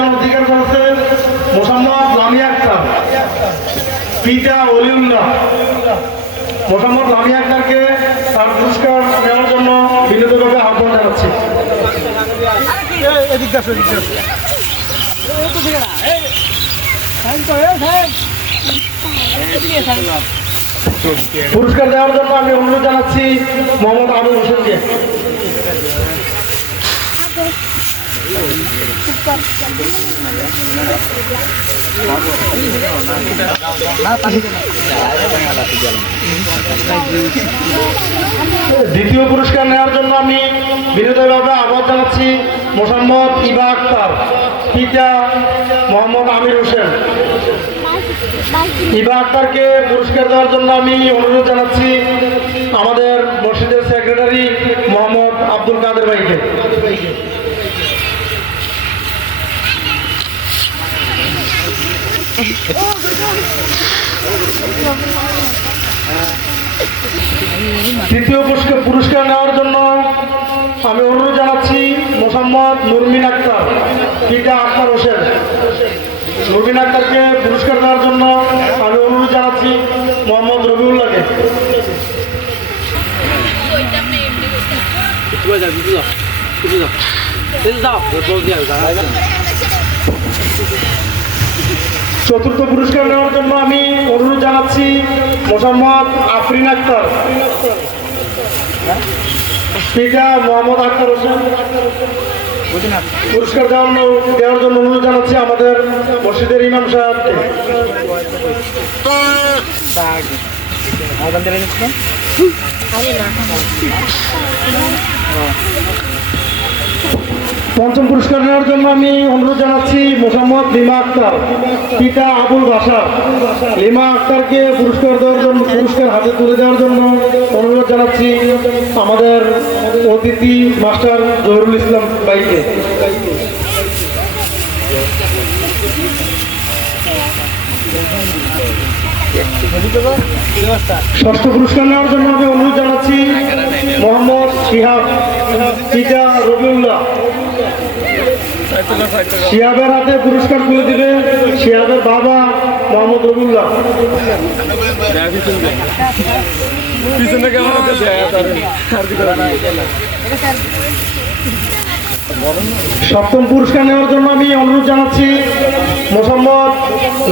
প্রধান অধিকার হচ্ছে মোসাম্মদ লামিয়া আক্তার, পিতা অলিউল্লাহ। মোসাম্মদ লামিয়া আক্তারকে তার পুরস্কার নেওয়ার জন্য বিনোদভাবে আহ্বান জানাচ্ছি। পুরস্কার দেওয়ার জন্য আমি অনুরোধ জানাচ্ছি মোহাম্মদ আবুল হোসেনকে। দ্বিতীয় পুরস্কার নেওয়ার জন্য আমি বিনোদভাবে আহ্বান জানাচ্ছি মোসাম্মদ ইবা আক্তার, পিতা মোহাম্মদ আমির হোসেন। ইবা আক্তারকে পুরস্কার দেওয়ার জন্য আমি অনুরোধ জানাচ্ছি আমাদের মসজিদের সেক্রেটারি মোহাম্মদ আব্দুল কাদের ভাইকে। তৃতীয় পুরস্কার পুরস্কার নেওয়ার জন্য আমি অনুরোধ জানাচ্ছি মোসাম্মদ নুরমিন আক্তার। পিতা আক্তার হোসেন? নুরমিন আক্তারকে পুরস্কার দেওয়ার জন্য আমি অনুরোধ জানাচ্ছি মোহাম্মদ রবিউল্লাহকে। চতুর্থ পুরস্কার নেওয়ার জন্য আমি অনুরোধ জানাচ্ছি মোসাম্মদ আফরিন আক্তার। পিতা মোহাম্মদ আক্তার হোসেন। পুরস্কার দেওয়ার দেওয়ার জন্য অনুরোধ জানাচ্ছি আমাদের মসজিদের ইমাম সাহেবকে। গেছিলাম পঞ্চম পুরস্কার নেওয়ার জন্য আমি অনুরোধ জানাচ্ছি মোহাম্মদ লিমা আক্তার, পিতা আবুল বাসার লিমা আক্তারকে পুরস্কার দেওয়ার জন্য, পুরস্কার হাতে তুলে দেওয়ার জন্য অনুরোধ জানাচ্ছি আমাদের অতিথি মাস্টার জহরুল ইসলাম ভাইকে। ষষ্ঠ পুরস্কার নেওয়ার জন্য আমি অনুরোধ জানাচ্ছি মোহাম্মদ শিহাব পিতা রবিউল্লাহ। শিহাবের হাতে পুরস্কার তুলে দিবে শিহাবের বাবা মোহাম্মদ রবিউল্লাহ। পিছনে কেমন সপ্তম পুরস্কার নেওয়ার জন্য আমি অনুরোধ জানাচ্ছি মোসাম্মদ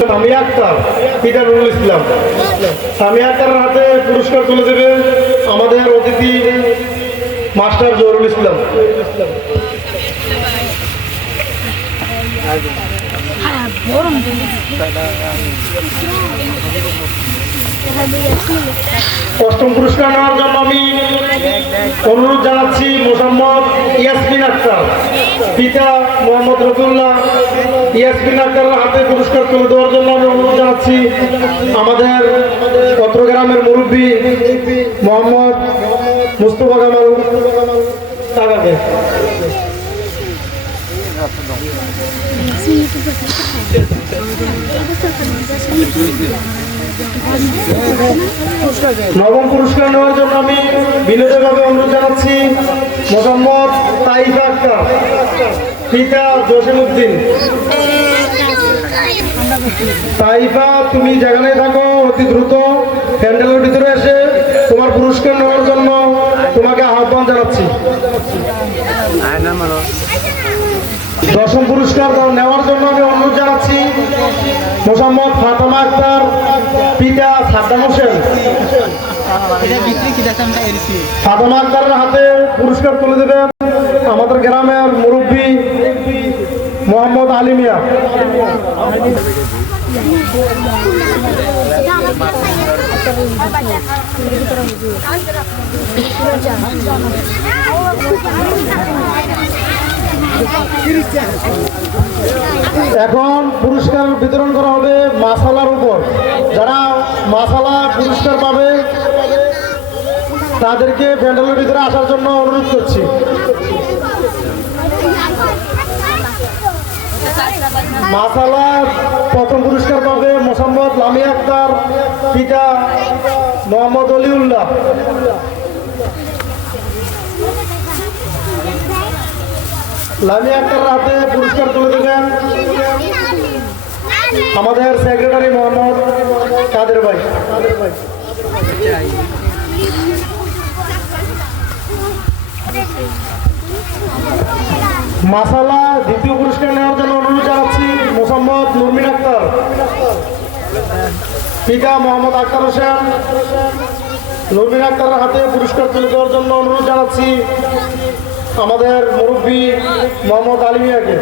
সামিয়া আক্তার পিতা নুরুল ইসলাম। সামিয়া আক্তারের হাতে পুরস্কার তুলে দেবে আমাদের অতিথি মাস্টার জহুরুল ইসলাম। অষ্টম পুরস্কার নেওয়ার জন্য আমি অনুরোধ জানাচ্ছি মোসাম্মদ ইয়াসমিন আক্তার, পিতা মোহাম্মদ রফিউল্লাহ ইয়াসমিন আক্তারের হাতে পুরস্কার তুলে দেওয়ার জন্য আমি অনুরোধ জানাচ্ছি। আমাদের পত্রগ্রামের মুরব্বী মোহাম্মদ মুস্তফা কামাল টাকাকে নবম পুরস্কার নেওয়ার জন্য আমি বিনোদভাবে অনুরোধ জানাচ্ছি মোহাম্মদ তাইফা আক্তার পিতা জসিমউদ্দিন। তাইফা, তুমি যেখানে থাকো, অতি দ্রুত প্যান্ডেলের ভিতরে এসে তোমার পুরস্কার নেওয়ার জন্য তোমাকে আহ্বান জানাচ্ছি। দশম পুরস্কার নেওয়ার জন্য আমি অনুরোধ জানাচ্ছি। মোসাম্মদ ফাতেমা আক্তার, পিতা সাদ্দাম হোসেন। ফাতেমা আক্তারের হাতে পুরস্কার তুলে দেবেন আমাদের গ্রামের মুরব্বী মোহাম্মদ আলী মিয়া। এখন পুরস্কার বিতরণ করা হবে মাসালার উপর। যারা মাসালা পুরস্কার পাবে, তাদেরকে প্যান্ডেলের ভিতরে আসার জন্য অনুরোধ করছি। মাসালা প্রথম পুরস্কার পাবে মোসাম্মদ লামি আক্তার, পিতা মোহাম্মদ অলিউল্লাহ। হাতে তুলে আমাদের সেক্রেটারি মোহাম্মদ কাদের কাদের ভাই। মাসালা দ্বিতীয় পুরস্কার নেওয়ার জন্য অনুরোধ জানাচ্ছি মোসাম্মদ নুরমিন আক্তার, পিতা মোহাম্মদ আক্তার হোসেন। নুরমিন আক্তারের হাতে পুরস্কার তুলে দেওয়ার জন্য অনুরোধ জানাচ্ছি আমাদের মুরব্বী মোহাম্মদ আলিমিয়াকে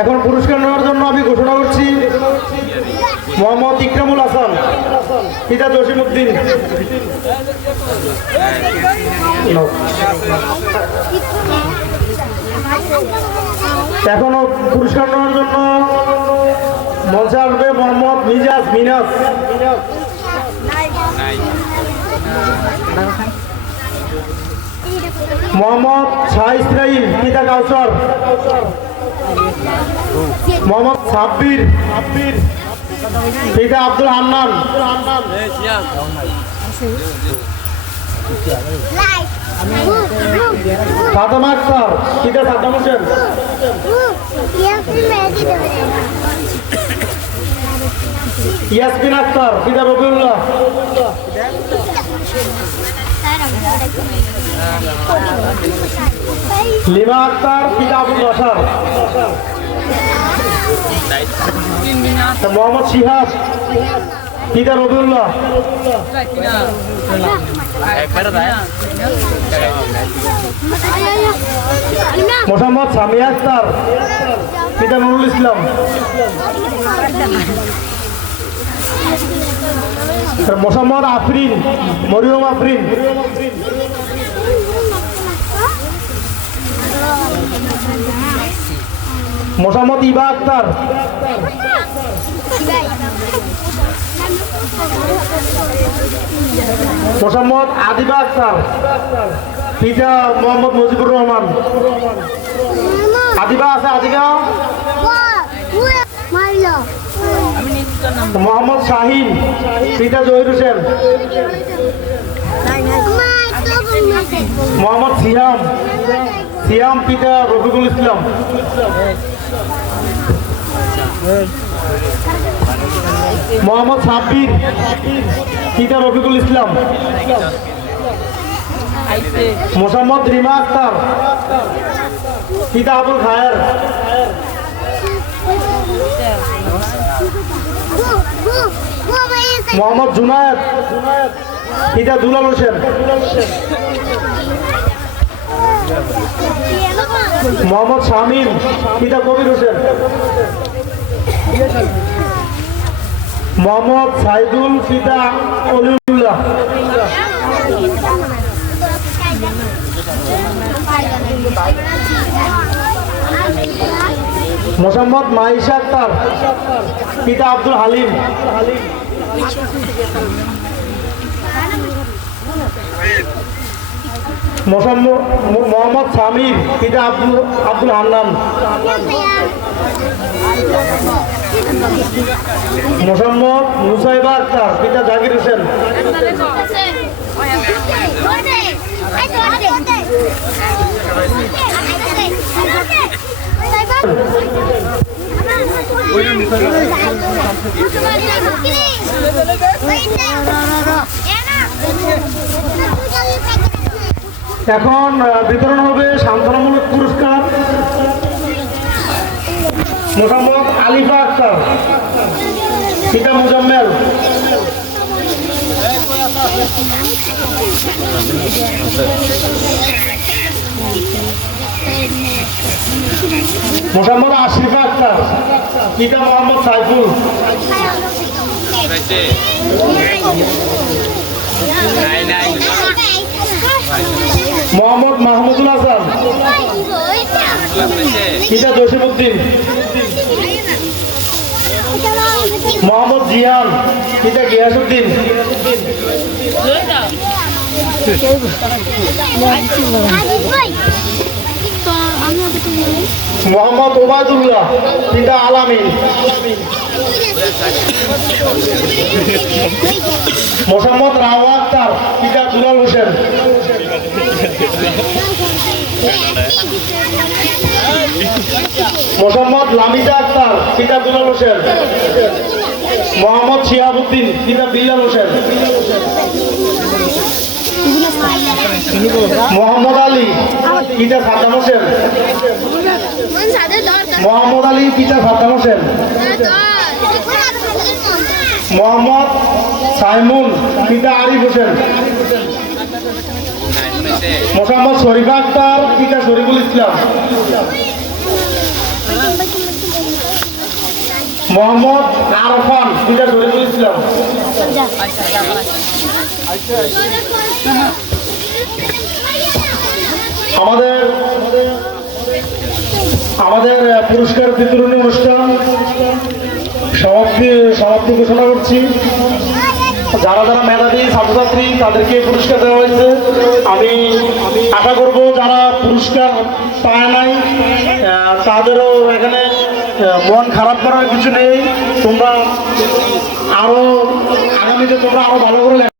এখন পুরস্কার নেওয়ার জন্য আমি ঘোষণা করছি মোহাম্মদ ইকরামুল হাসান, পিতা জসিমুদ্দিন নাও। এখনও পুরস্কার নেওয়ার জন্য মঞ্চে আসবে মোহাম্মদ মিজাজ মিনাজ মোহাম্মদ শাহ ইসরাইল, পিতা কাউসর মোহাম্মদ সাব্বির। পিতা আব্দুল হান্নান। সাদাম আক্তার। পিতা সাদ্দাম হোসেন? ইয়াসমিন আক্তার পিতা রবিউল্লাহ লিমা আক্তার পিতা আবুল মোহাম্মদ শিহাব পিতা রবিউল্লাহ। মোহাম্মদ সামিয়া আক্তার পিতা নুরুল ইসলাম। মোহাম্মদ আফরিন, মরিয়ম আফরিন। মোহাম্মদ ইবা আক্তার। মোহাম্মদ আদিবা আক্তার। পিতা মোহাম্মদ মুজিবুর রহমান। আদিবা আছে, আদিবা? মোহাম্মদ শাহিন, পিতা জহির হোসেন। মোহাম্মদ সিয়াম সিয়াম পিতা রফিকুল ইসলাম। মোহাম্মদ সাব্বির, পিতা রফিকুল ইসলাম। মোসাম্মদ রিমা আক্তার, পিতা আবুল খায়ের। মোহাম্মদ জুনায়েদ। পিতা দুলাল হোসেন। মোহাম্মদ শামীম। পিতা কবির হোসেন। মোহাম্মদ সাইদুল পিতা অলিউল্লাহ। মোসাম্মদ মাইশা আক্তার। পিতা আব্দুল হালিম। মোসাম্মদ মোহাম্মদ সামির পিতা আব্দুল আব্দুল হান্নান। মোসাম্মদ মুসাইবা আক্তার পিতা জাকির হোসেন। এখন বিতরণ হবে সান্ত্বনামূলক পুরস্কার। মোসাম্মদ আলিফা আক্তার। পিতা মুজাম্মেল। মোসাম্মদ আশরিফা আক্তার পিতা মোহাম্মদ সাইফুল? মোহাম্মদ মাহমুদুল হাসান। পিতা জসিমুদ্দিন মোহাম্মদ জিয়ান। পিতা গিয়াসুদ্দিন মোহাম্মদ ওবায়দুল্লাহ, পিতা আলামিন। মোসাম্মদ রাওয়া আক্তার, পিতা দুলাল হোসেন। মোসাম্মদ লামিদা আক্তার, পিতা দুলাল হোসেন। মোহাম্মদ শিহাবুদ্দিন, পিতা বিল্লাল হোসেন। মোহাম্মদ আলী পিতা সাদ্দাম হোসেন। মোহাম্মদ আলী পিতা সাদ্দাম হোসেন। মোহাম্মদ সাইমুন পিতা আরিফ হোসেন। মোহাম্মদ শরীফা আক্তার পিতা শরীফুল ইসলাম। মোহাম্মদ আরফান পিতা শরীফুল ইসলাম। আমাদের আমাদের পুরস্কার বিতরণী অনুষ্ঠান সমাপ্তি সমাপ্তি ঘোষণা করছি। যারা যারা মেধাবী ছাত্রছাত্রী, তাদেরকে পুরস্কার দেওয়া হয়েছে। আমি আশা করব যারা পুরস্কার পায় নাই তাদেরও এখানে মন খারাপ করার কিছু নেই। তোমরা আরও আগামীতে তোমরা আরও ভালো করে